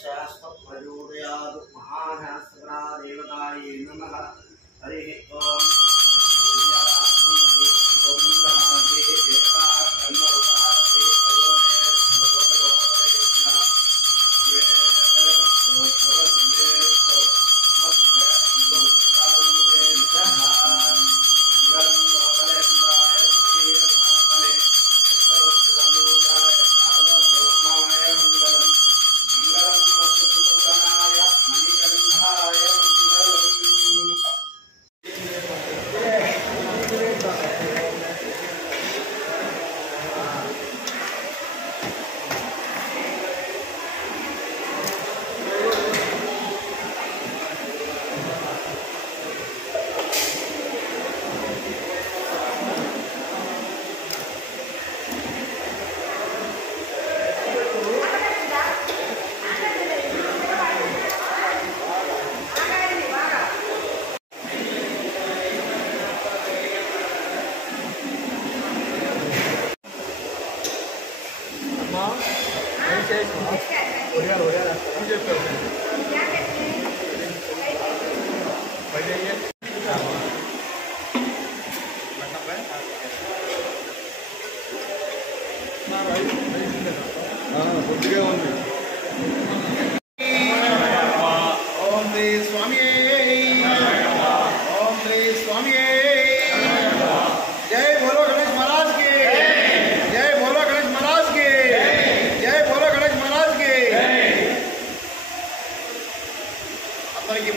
शास्त्रप्रचोदयात् महाशास्त्रादेवतायै नमः। हरिः ओम्।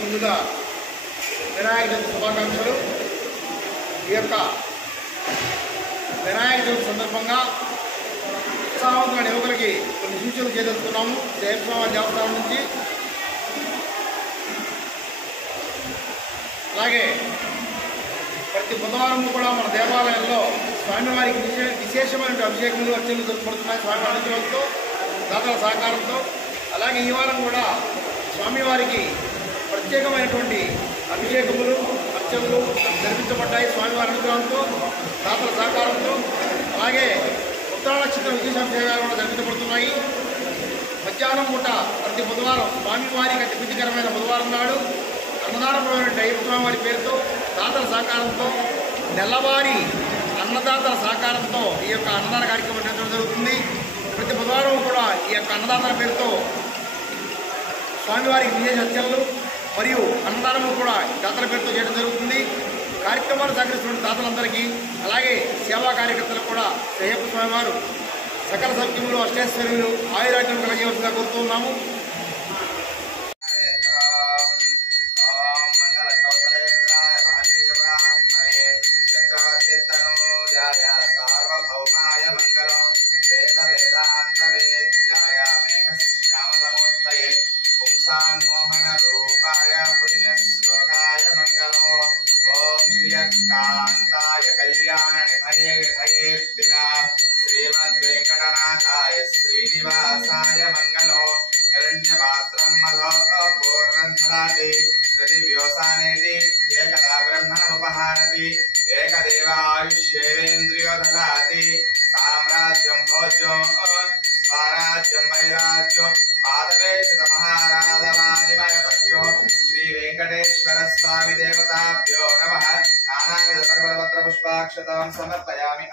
ముందుగా వినాయక చవితి శుభాకాంక్షలు। ఈ యొక్క వినాయక చవితి సందర్భంగా ఉత్సాహవంతులైన యువకులకి కొన్ని సూచనలు చేయదలుచుకున్నాము జయస్వామి దేవస్థానం నుంచి। అలాగే ప్రతి బుధవారం కూడా మన దేవాలయంలో స్వామివారికి విశేషమైన అభిషేకములు అర్చనలు జరుపుకుంటున్నాయి స్వామి అనుగ్రహంతో దాతల సహకారంతో। అలాగే ఈ వారం కూడా స్వామివారికి ప్రత్యేకమైనటువంటి అభిషేకములు అర్చనలు జరిపించబడ్డాయి స్వామివారి అనుగ్రహంతో దాతల సహకారంతో। అలాగే ఉత్తర నక్షత్ర విశేషాభిషేకాలు కూడా జరిపించబడుతున్నాయి। మధ్యాహ్నం పూట ప్రతి బుధవారం స్వామివారికి అతి ప్రీతికరమైన బుధవారం నాడు అన్నదానమైన అయ్యప్ప స్వామివారి పేరుతో దాతల సహకారంతో నెలవారీ అన్నదాతల సహకారంతో ఈ యొక్క అన్నదాన కార్యక్రమం నిర్వహించడం జరుగుతుంది। ప్రతి బుధవారం కూడా ఈ యొక్క అన్నదాతల పేరుతో స్వామివారికి విశేష అర్చనలు మరియు అన్నదానము కూడా దాతల పేరుతో చేయడం జరుగుతుంది। కార్యక్రమాలు సహకరిస్తున్న దాతలందరికీ అలాగే సేవా కార్యకర్తలకు కూడా అయ్యప్ప స్వామివారు సకల సౌఖ్యములు అష్టైశ్వర్యులు ఆయురాగ్యం కలగజేయవలసిందిగా కోరుతున్నాము। मोहन रूपाय पुण्यश्लोकाय मंगलो ओम श्रीकांताय कल्याण निभयेर्तिना श्रीमद्वेंकटनाथाय श्रीनिवासाय मंगलो हिरण्यपात्रं मधो पूर्णं ददाति प्रतिव्योसानेति एकदा ब्रह्मणमुपहारति एकदेवायुष्येवेन्द्रियो ददाति साम्राज्यं भोज्यं स्वराज्यं वैराज्यं पादवेशितमहाराधवादिमयपक्षो श्री वेंकटेश्वर स्वामी देवताभ्यो नमः। नानाविध पर्वतपत्र पुष्पाक्षतां समर्पयामि।